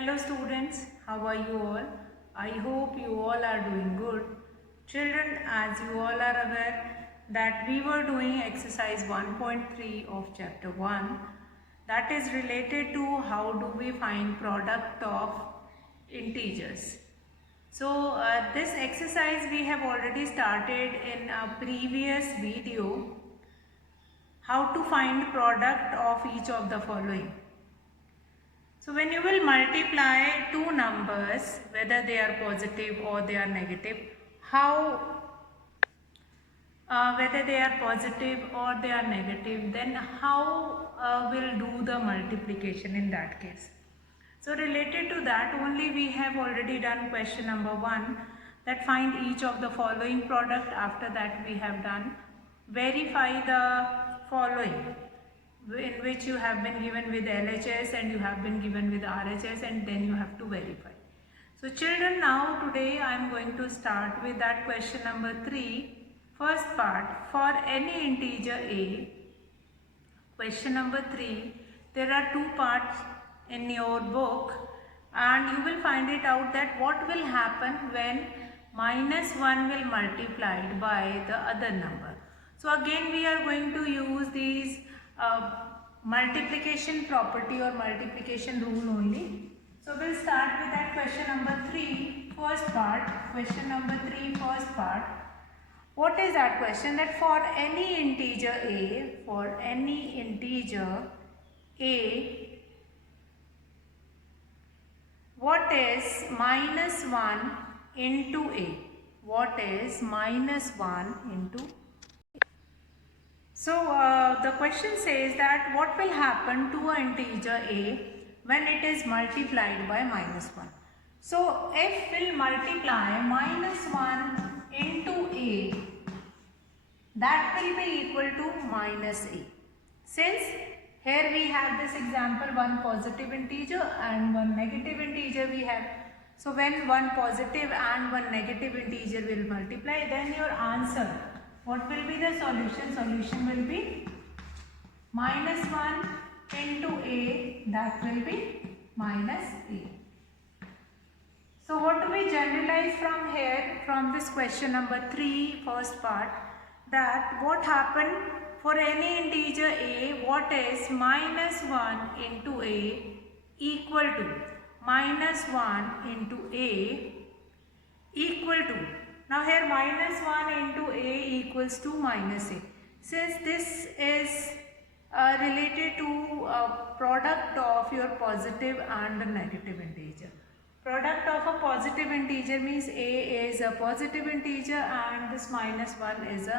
Hello students, how are you all? I hope you all are doing good. Children, as you all are aware that we were doing exercise 1.3 of chapter 1, that is related to how do we find product of integers. So this exercise we have already started in a previous video, how to find product of each of the following. So when you will multiply two numbers, whether they are positive or they are negative, whether they are positive or they are negative, then how will do the multiplication in that case. So related to that only we have already done question number 1, that find each of the following product. After that we have done verify the following, in which you have been given with LHS and you have been given with RHS, and then you have to verify. So children, now today I am going to start with that question number 3, first part. For any integer a, question number 3, there are two parts in your book, and you will find it out that what will happen when -1 will multiplied by the other number. So again we are going to use these multiplication property or multiplication rule only. So we'll start with that question number 3, first part. Question number 3, first part. What is that question? That for any integer a, what is -1 into a? What is -1 into a? So the question says that what will happen to an integer a when it is multiplied by -1. So if we'll multiply -1 into a, that will be equal to -a. Since here we have this example, one positive integer and one negative integer we have. So when one positive and one negative integer will multiply, then your answer, what will be the solution? Solution will be -1 into a, that will be -a. So what do we generalize from here, from this question number 3, first part, that what happened for any integer a, what is -1 into a equal to -1 into a equal to. Now here -1 into a equals to -a. Since this is related to product of your positive and negative integer. Product of a positive integer means a is a positive integer and this -1 is a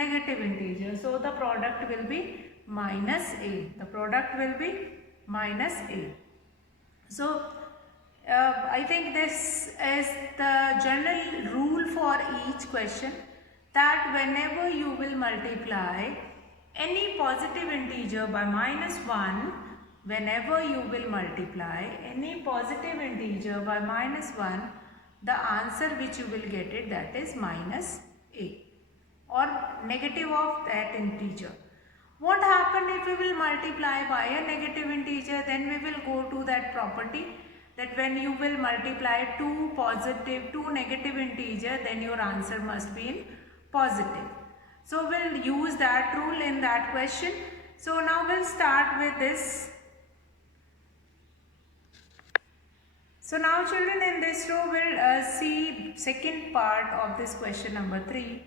negative integer. So the product will be -a. The product will be -a. So I think this is the general rule for each question, that whenever you will multiply any positive integer by -1, whenever you will multiply any positive integer by -1, the answer which you will get it, that is -a or negative of that integer. What happened if we will multiply by a negative integer? Then we will go to that property, that when you will multiply two negative integer, then your answer must be in positive. So we'll use that rule in that question. So now we'll start with this. So now children, in this row we'll see second part of this question number 3.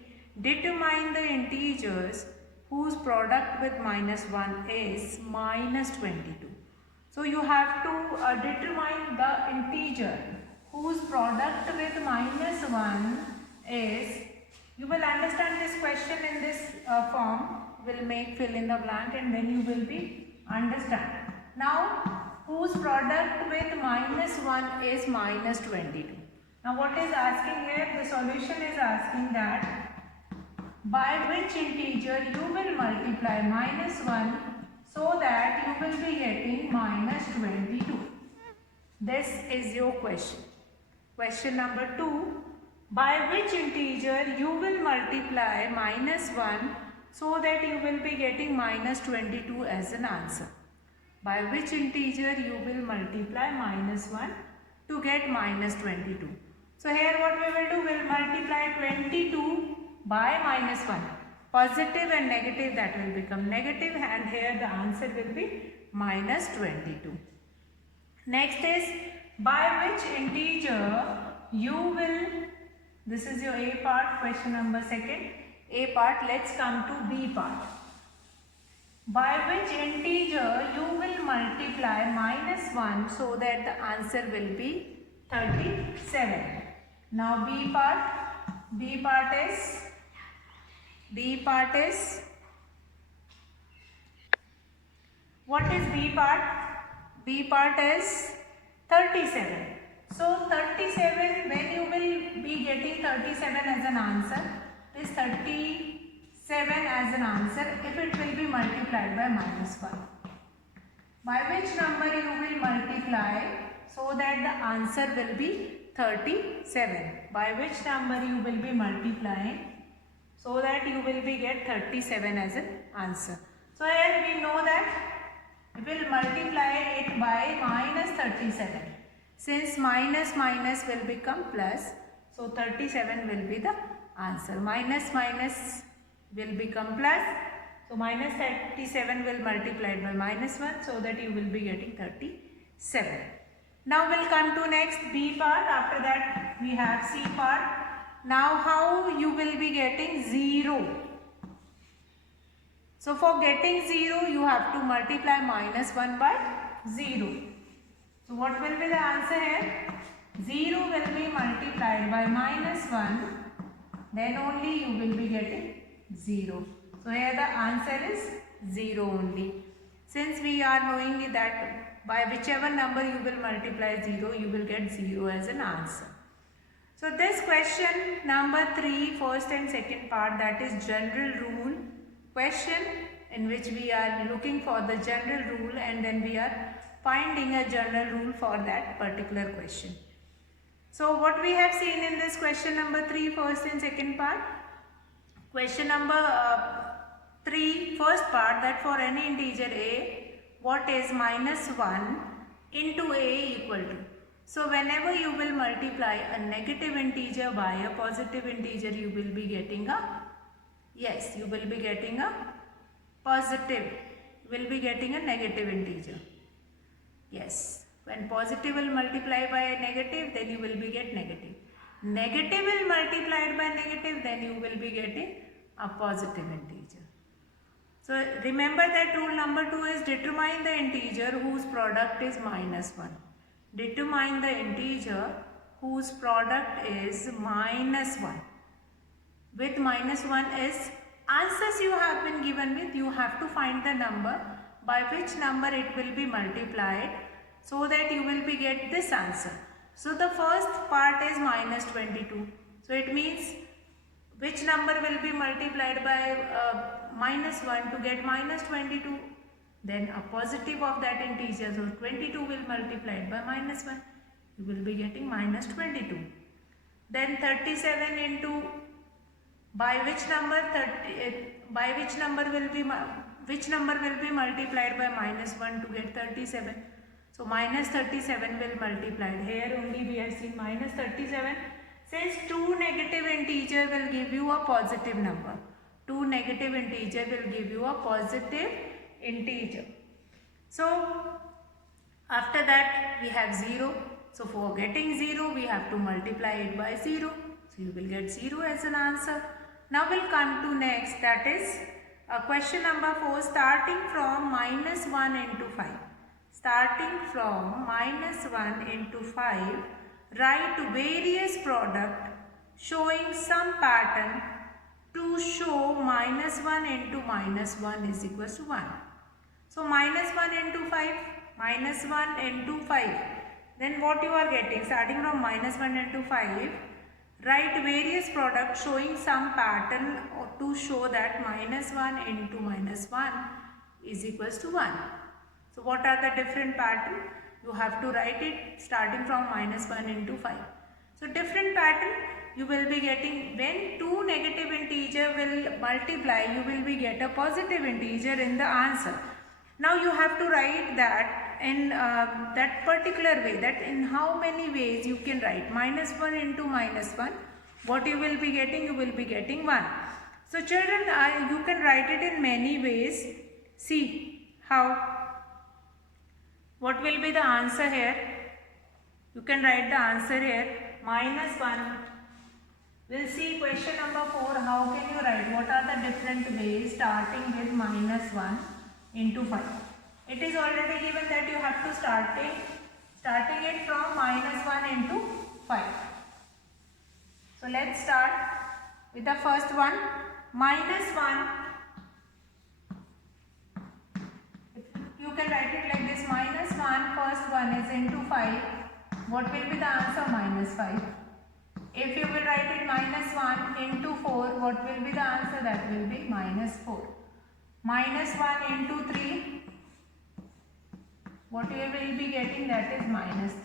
Determine the integers whose product with -1 is -22. So you have to determine the integer whose product with -1 is, you will understand this question in this form, will make fill in the blank and then you will be understand. Now whose product with -1 is -22. Now what is asking here? The solution is asking that by which integer you will multiply -1 so that you will be getting -22. This is your question. Question number 2. By which integer you will multiply -1 so that you will be getting -22 as an answer. by which integer you will multiply -1 to get -22. So here what we will do, we will multiply 22 by -1. Positive and negative, that will become negative, and here the answer will be -22. Next is by which integer you will, this is your A part, question number second, A part. Let's come to B part. By which integer you will multiply -1 so that the answer will be 37. Now B part is, what is B part? B part is 37. So 37, when you will be getting 37 as an answer, this 37 as an answer if it will be multiplied by -1. By which number you will multiply so that the answer will be 37? By which number you will be multiplying so that you will be get 37 as an answer? So here we know that we will multiply it by -37. Since minus will become plus, so 37 will be the answer. Minus will become plus, so -37 will multiply by -1 so that you will be getting 37. Now we'll come to next B part. After that we have C part. Now how you will be getting 0? So for getting 0 you have to multiply -1 by 0. So what will be the answer here? 0 will be multiplied by -1, then only you will be getting 0. So here the answer is 0 only. Since we are knowing that by whichever number you will multiply 0, you will get 0 as an answer. So this question number 3, first and second part, that is general rule question, in which we are looking for the general rule and then we are finding a general rule for that particular question. So what we have seen in this question number 3, first and second part. Question number 3, first part, that for any integer a, what is -1 into a equal to? So whenever you will multiply a negative integer by a positive integer, you will be getting a, yes, you will be getting a positive, you will be getting a negative integer. Yes, when positive will multiply by a negative, then you will be get negative. Negative will multiply by negative, then you will be getting a positive integer. So remember that rule number 2 is determine the integer whose product is -1. Determine the integer whose product is -1. With -1 is answers you have been given with, you have to find the number by which number it will be multiplied so that you will be get this answer. So the first part is -22. So it means which number will be multiplied by -1 to get -22. Then a positive of that integer, so 22 will multiply by -1. You will be getting -22. Then 37 into by which number which number will be multiplied by -1 to get 37. So -37 will multiply. Here only we have seen -37. Since 2 negative integer will give you a positive number. 2 negative integer will give you a positive integer. So after that we have 0. So for getting 0 we have to multiply it by 0. So you will get 0 as an answer. Now we'll come to next, that is question number 4, starting from -1 into 5. Starting from -1 into 5, write various product showing some pattern to show -1 into -1 is equals to 1. So -1 into 5, -1 into 5. Then what you are getting, starting from -1 into 5, write various products showing some pattern to show that -1 into -1 is equals to 1. So what are the different patterns? You have to write it starting from -1 into 5. So different pattern you will be getting when 2 negative integer will multiply, you will be get a positive integer in the answer. Now you have to write that in that particular way, that in how many ways you can write minus 1 into minus 1. What you will be getting? You will be getting 1. So children, you can write it in many ways. See how. What will be the answer here? You can write the answer here, minus 1. We'll see question number 4. How can you write? What are the different ways starting with minus 1 into 5? It is already given that you have to starting it from minus 1 into 5. So let's start with the first one, minus 1. You can write it like this, minus 1, first one is into 5. What will be the answer? Minus 5. If you will write it minus 1 into 4, what will be the answer? That will be minus 4. Minus 1 into 3, what you will be getting? That is minus 3.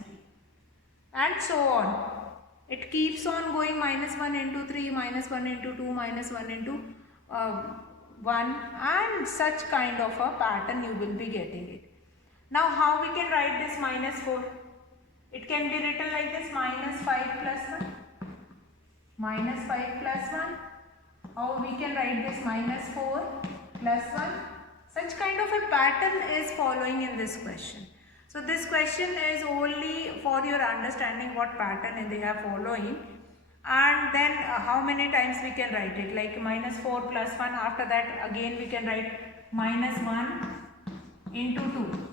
And so on. It keeps on going, minus 1 into 3, minus 1 into 2, minus 1 into 1, and such kind of a pattern you will be getting it. Now how we can write this minus 4? It can be written like this, minus 5 plus 1. Minus 5 plus 1. How we can write this? Minus 4 plus 1. Such kind of a pattern is following in this question. So this question is only for your understanding what pattern they are following, and then how many times we can write it, like minus 4 plus 1. After that again we can write minus 1 into 2.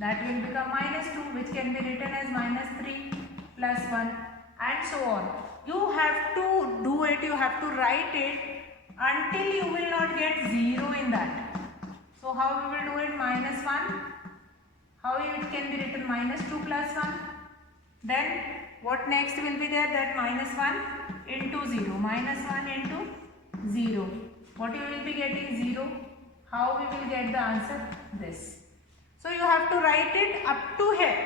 That will become minus 2, which can be written as minus 3 plus 1, and so on. You have to do it, you have to write it until you will not get 0 in that. So how we will do it? Minus 1. How it can be written? Minus 2 plus 1. Then what next will be there? That minus 1 into 0. Minus 1 into 0. What you will be getting? 0. How we will get the answer? This. So you have to write it up to here,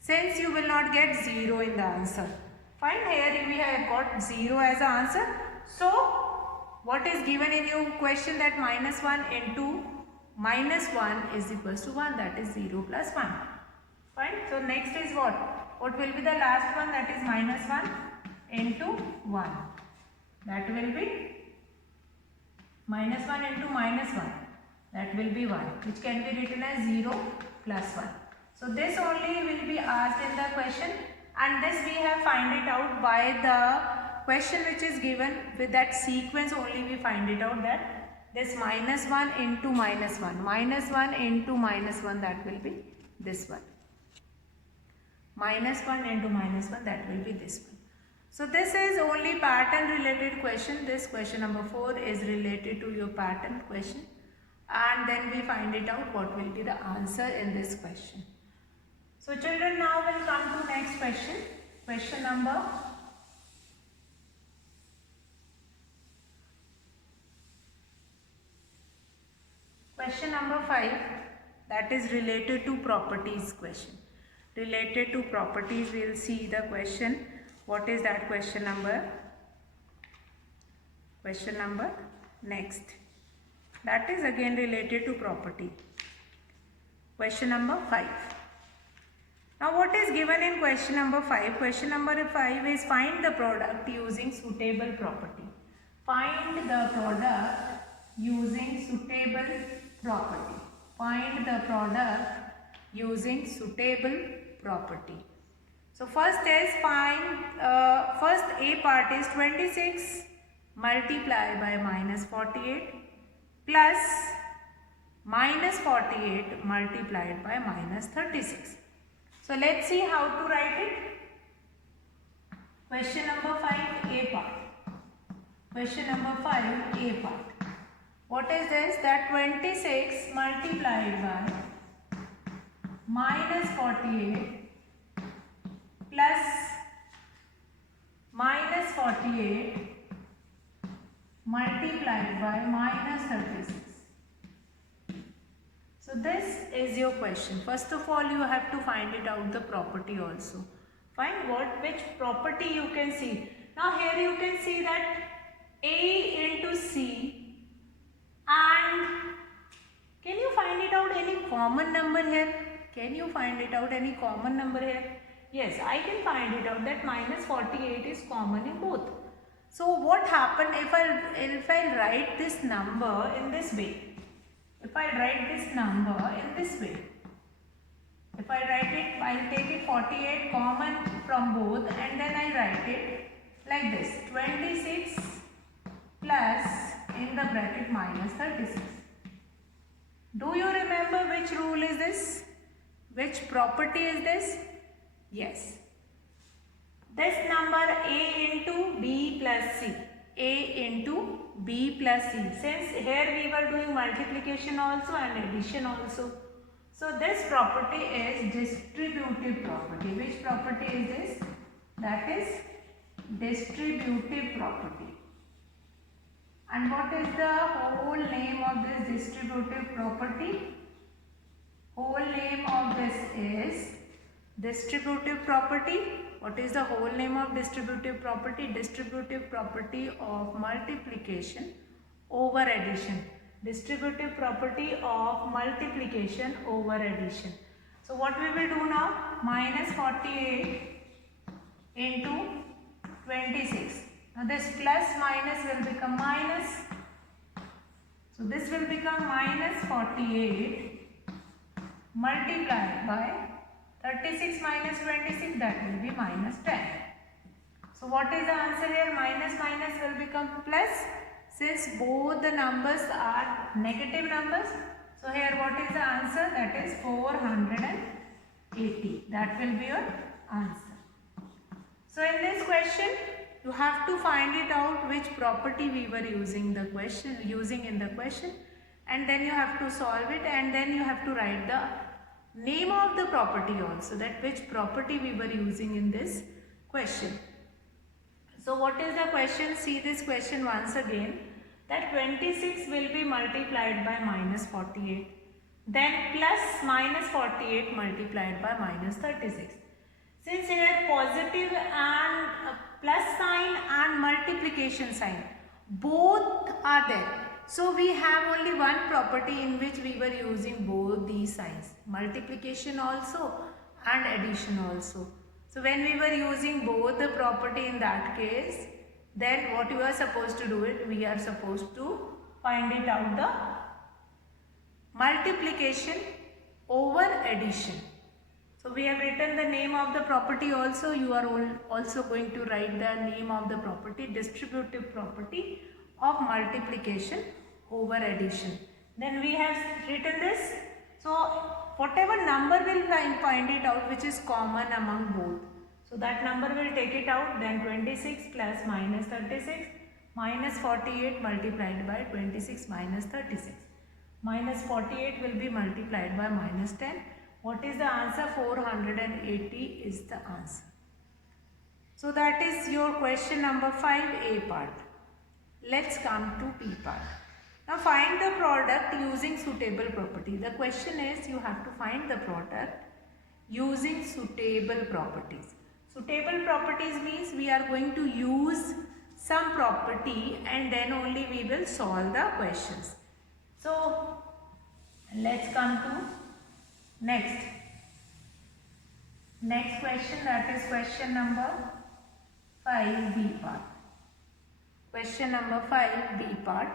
since you will not get 0 in the answer. Fine, here we have got 0 as the answer. So what is given in your question? That minus 1 into minus 1 is equals to 1, that is 0 plus 1. Fine. So next is what? What will be the last one? That is minus 1 into 1. That will be minus 1 into minus 1. That will be 1, which can be written as 0 plus 1. So this only will be asked in the question, and this we have find it out by the question which is given. With that sequence only we find it out, that this minus 1 into minus 1, minus 1 into minus 1, that will be this one. Minus 1 into minus 1, that will be this one. So this is only pattern related question. This question number 4 is related to your pattern question, and then we find it out what will be the answer in this question. So children, now we'll come to next question. Question number 5, that is related to properties question. Related to properties, we will see the question. What is that question number? Question number next. That is again related to property. Question number 5. Now what is given in question number 5? Question number 5 is find the product using suitable property. Find the product using suitable property. Find the product using suitable property. So first is find, first A part is 26 multiplied by minus 48 plus minus 48 multiplied by minus 36. So let's see how to write it. Question number 5, A part. Question number 5, A part. What is this? That 26 multiplied by minus 48 plus minus 48 multiplied by minus 36. So this is your question. First of all, you have to find it out the property also. Find which property you can see. Now here you can see that A into C and Can you find it out any common number here? Can you find it out any common number here? Yes, I can find it out that minus 48 is common in both. So what happened if I write this number in this way? If I write this number in this way, if I write it, I'll take it 48 common from both and then I write it like this, 26 plus in the bracket minus 36. Do you remember which rule is this? Which property is this? Yes. This number A into B plus C. A into B plus C. Since here we were doing multiplication also and addition also. So this property is distributive property. Which property is this? That is distributive property. And what is the whole name of this distributive property? Whole name of this is distributive property. What is the whole name of distributive property? Distributive property of multiplication over addition. Distributive property of multiplication over addition. So what we will do now? Minus 48 into 26. Now this plus minus will become minus. So this will become minus 48 multiplied by 36 minus 26, that will be minus 10. So what is the answer here? Minus minus will become plus. Since both the numbers are negative numbers, so here what is the answer? That is 480. That will be your answer. So in this question, you have to find it out which property we were using in the question, and then you have to solve it, and then you have to write the name of the property also, that which property we were using in this question. So what is the question? See this question once again, that 26 will be multiplied by minus 48, then plus minus 48 multiplied by minus 36. Since here positive and plus sign and multiplication sign both are there, so we have only one property in which we were using both these signs, multiplication also and addition also. So when we were using both the property in that case, then what you are supposed to do it, we are supposed to find it out the multiplication over addition. So we have written the name of the property also. You are also going to write the name of the property, distributive property of multiplication over addition. Then we have written this. So whatever number will find it out which is common among both. So that number will take it out. Then 26 plus minus 36 minus 48 multiplied by 26 minus 36. Minus 48 will be multiplied by minus 10. What is the answer? 480 is the answer. So that is your question number 5A part. Let's come to B part. Now find the product using suitable property. The question is you have to find the product using suitable properties. Suitable properties means we are going to use some property and then only we will solve the questions. So let's come to next question, that is question number 5B part. Question number 5B part.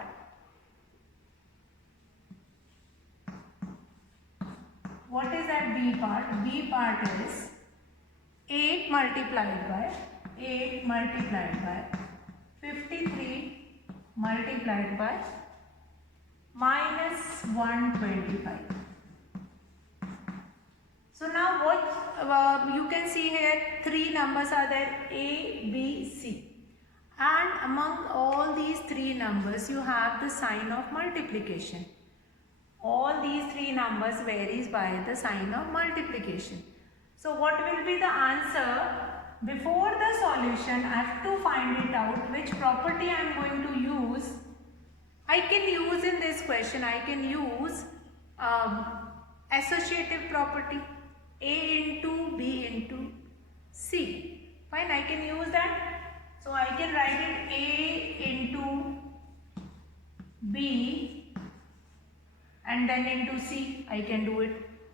What is that B part? B part is 8 multiplied by 53 multiplied by minus 125. So now what you can see here, three numbers are there, A, B, C, and among all these three numbers you have the sign of multiplication. All these three numbers varies by the sign of multiplication. So what will be the answer? Before the solution I have to find it out which property I am going to use. I can use in this question, I can use associative property, A into B into C. Fine, I can use that. So I can write it A into B and then into C I can do it,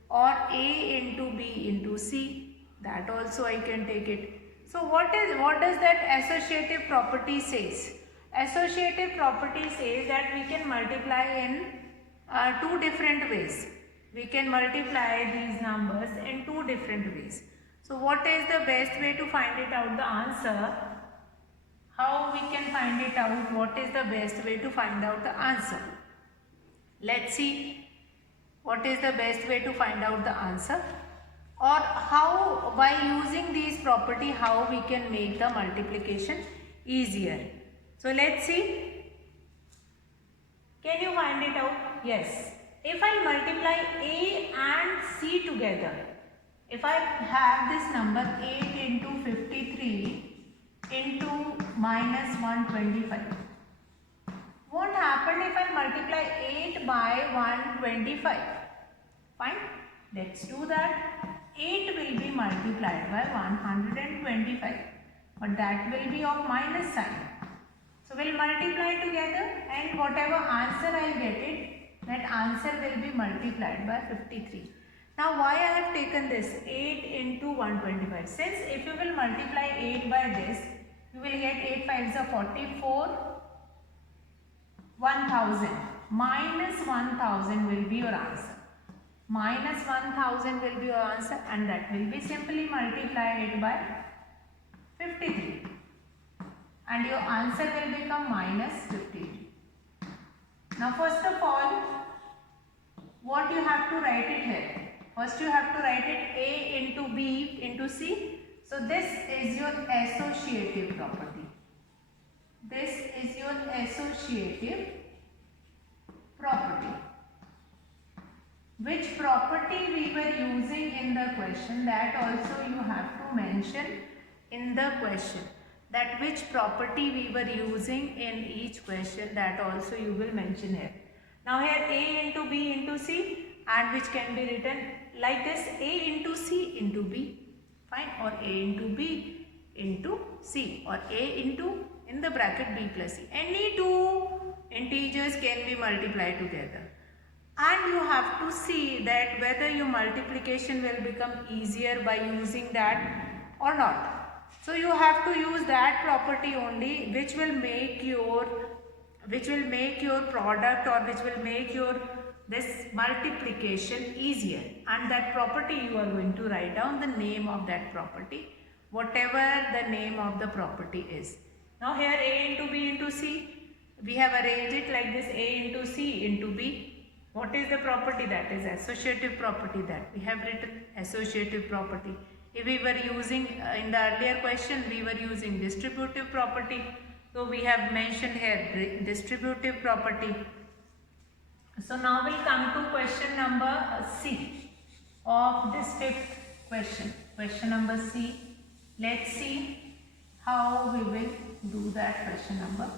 or A into B into C, that also I can take it. So what does that associative property says? Associative property says that we can multiply in two different ways. We can multiply these numbers in two different ways. So what is the best way to find it out the answer? How we can find it out? What is the best way to find out the answer? Let's see what is the best way to find out the answer, or how by using these property how we can make the multiplication easier. So let's see. Can you find it out? Yes. If I multiply A and C together, if I have this number 8 into 53 into minus 125, what happened if I multiply 8 by 125? Fine. Let's do that. 8 will be multiplied by 125, but that will be of minus sign. So we'll multiply together, and whatever answer I get it, that answer will be multiplied by 53. Now why I have taken this 8 into 125? Since if you will multiply 8 by this, you will get 8 5s are 44, 1000. Minus 1000 will be your answer. Minus 1000 will be your answer, and that will be simply multiplied by 53. And your answer will become minus 53. Now first of all, what you have to write it here? First you have to write it A into B into C. So this is your associative property. This is your associative property. Which property we were using in the question, that also you have to mention in the question. That which property we were using in each question, that also you will mention here. Now here A into B into C, and which can be written like this, A into C into B, fine, or A into B into C, or A into in the bracket B plus C. Any two integers can be multiplied together. And you have to see that whether your multiplication will become easier by using that or not. So you have to use that property only, which will make your product, or which will make your this multiplication easier. And that property you are going to write down the name of that property, whatever the name of the property is. Now here A into B into C, we have arranged it like this, A into C into B. What is the property? That is associative property, that we have written associative property. If we were using in the earlier question, we were using distributive property. So we have mentioned here distributive property. So now we'll come to question number C of this fifth question. Question number C. Let's see how we will do that question number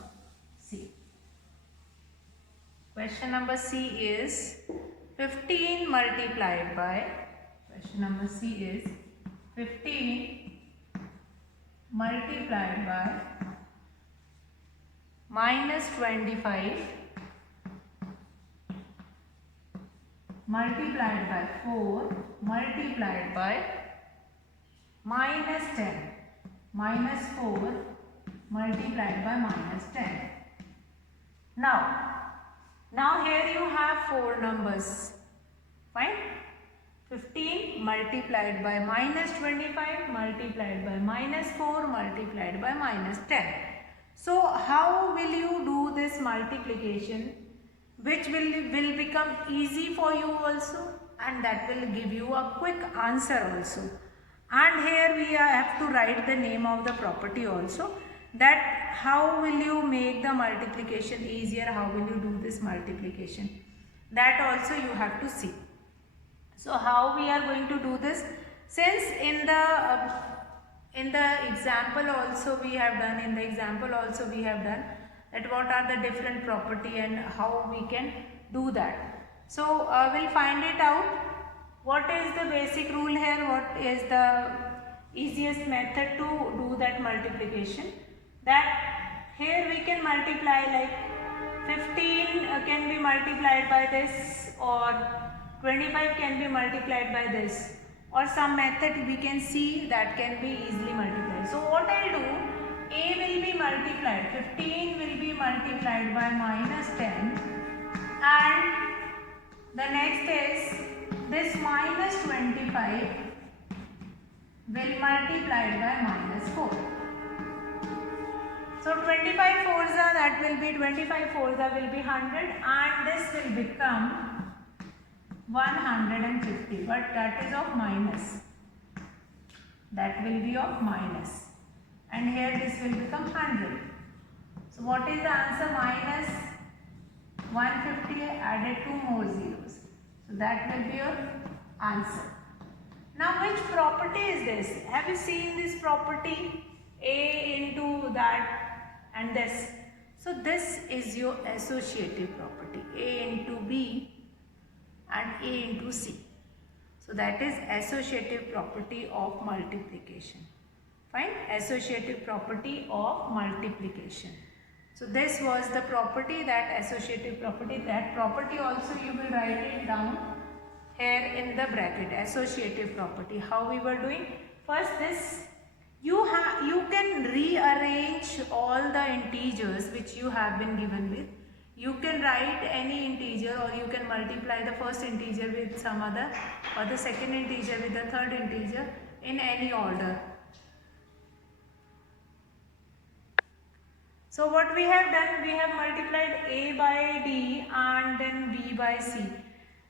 C. Question number C is 15 multiplied by, question number C is 15 multiplied by minus 25 multiplied by 4 multiplied by minus 10, minus 4 multiplied by minus 10. Now here you have four numbers, fine. 15 multiplied by minus 25 multiplied by minus 4 multiplied by minus 10. So how will you do this multiplication, which will become easy for you also, and that will give you a quick answer also. And here we have to write the name of the property also, that how will you make the multiplication easier, how will you do this multiplication, that also you have to see. So how we are going to do this? Since in the example also we have done, that what are the different property and how we can do that. So we'll find it out. What is the basic rule here? What is the easiest method to do that multiplication? That here we can multiply like 15 can be multiplied by this, or 25 can be multiplied by this, or some method we can see that can be easily multiplied. So what I'll do, a will be multiplied, 15 will be multiplied by minus 10, and the next is this minus 25 will multiplied by minus 4. So 25 fours are, that will be 25 fours are will be 100, and this will become 150, but that is of minus. That will be of minus. And here this will become 100. So what is the answer? Minus 150 added 2 more zeros. So that will be your answer. Now which property is this? Have you seen this property? A into that and this. So this is your associative property. A into B and A into C. So that is associative property of multiplication. Fine? Associative property of multiplication. So this was the property, that associative property. That property also you will write it down here in the bracket. Associative property. How we were doing? First this, you can rearrange all the integers which you have been given with. You can write any integer, or you can multiply the first integer with some other, or the second integer with the third integer in any order. So what we have done, we have multiplied A by D and then B by C.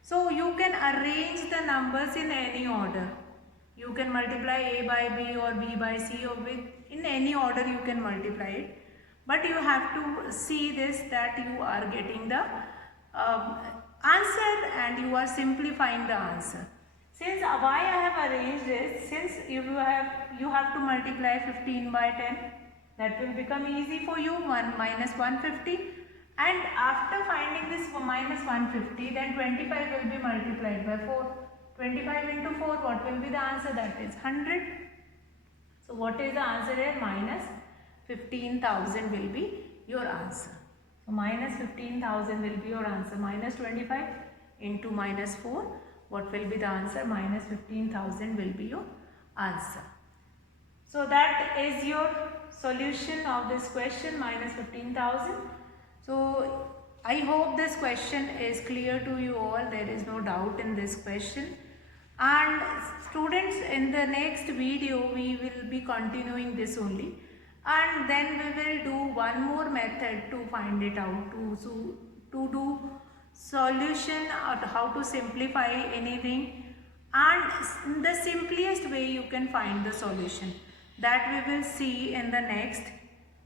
So you can arrange the numbers in any order. You can multiply A by B or B by C, or in any order you can multiply it. But you have to see this, that you are getting the answer and you are simplifying the answer. Since why I have arranged this, since you have to multiply 15 by 10, that will become easy for you, 1 minus 150. And after finding this minus 150, then 25 will be multiplied by 4. 25 into 4, what will be the answer? That is 100. So what is the answer here? Minus 15,000 will be your answer. So minus 15,000 will be your answer. Minus 25 into minus 4, what will be the answer? Minus 15,000 will be your answer. So that is your solution of this question, minus 15,000. So I hope this question is clear to you all. There is no doubt in this question. And students, in the next video we will be continuing this only, and then we will do one more method to find it out, to do solution, or how to simplify anything, and the simplest way you can find the solution. That we will see in the next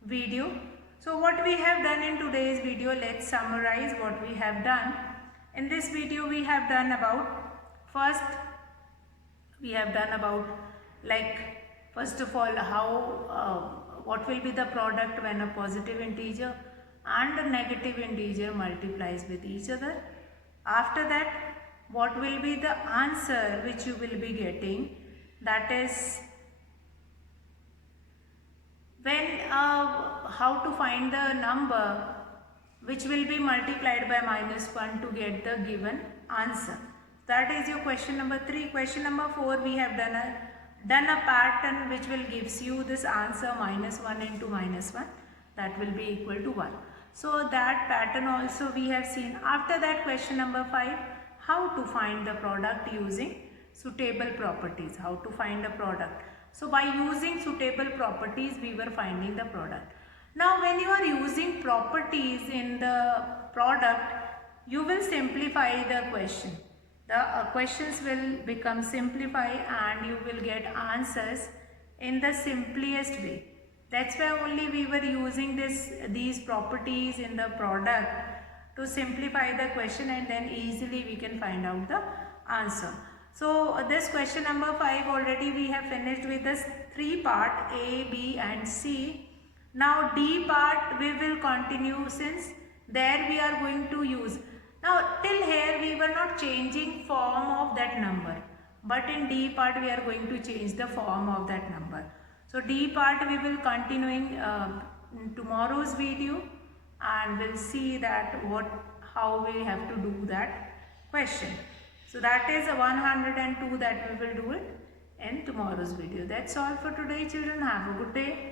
video. So what we have done in today's video, let's summarize what we have done. In this video we have done about, first we have done about, like, first of all, how what will be the product when a positive integer and a negative integer multiplies with each other. After that, what will be the answer which you will be getting, that is when how to find the number which will be multiplied by minus 1 to get the given answer. That is your question number 3. Question number 4, we have done a pattern which will gives you this answer, minus 1 into minus 1, that will be equal to 1. So that pattern also we have seen. After that, question number 5, how to find the product using suitable properties. How to find a product. So by using suitable properties we were finding the product. Now when you are using properties in the product, you will simplify the question. The questions will become simplified and you will get answers in the simplest way. That's why only we were using these properties in the product to simplify the question, and then easily we can find out the answer. So this question number 5 already we have finished with this 3 part, A, B and C. Now D part we will continue, since there we are going to use. Now till here we were not changing form of that number, but in D part we are going to change the form of that number. So D part we will continuing in tomorrow's video, and we'll see that how we have to do that question. So that is a 102 that we will do it in tomorrow's video. That's all for today, children. Have a good day.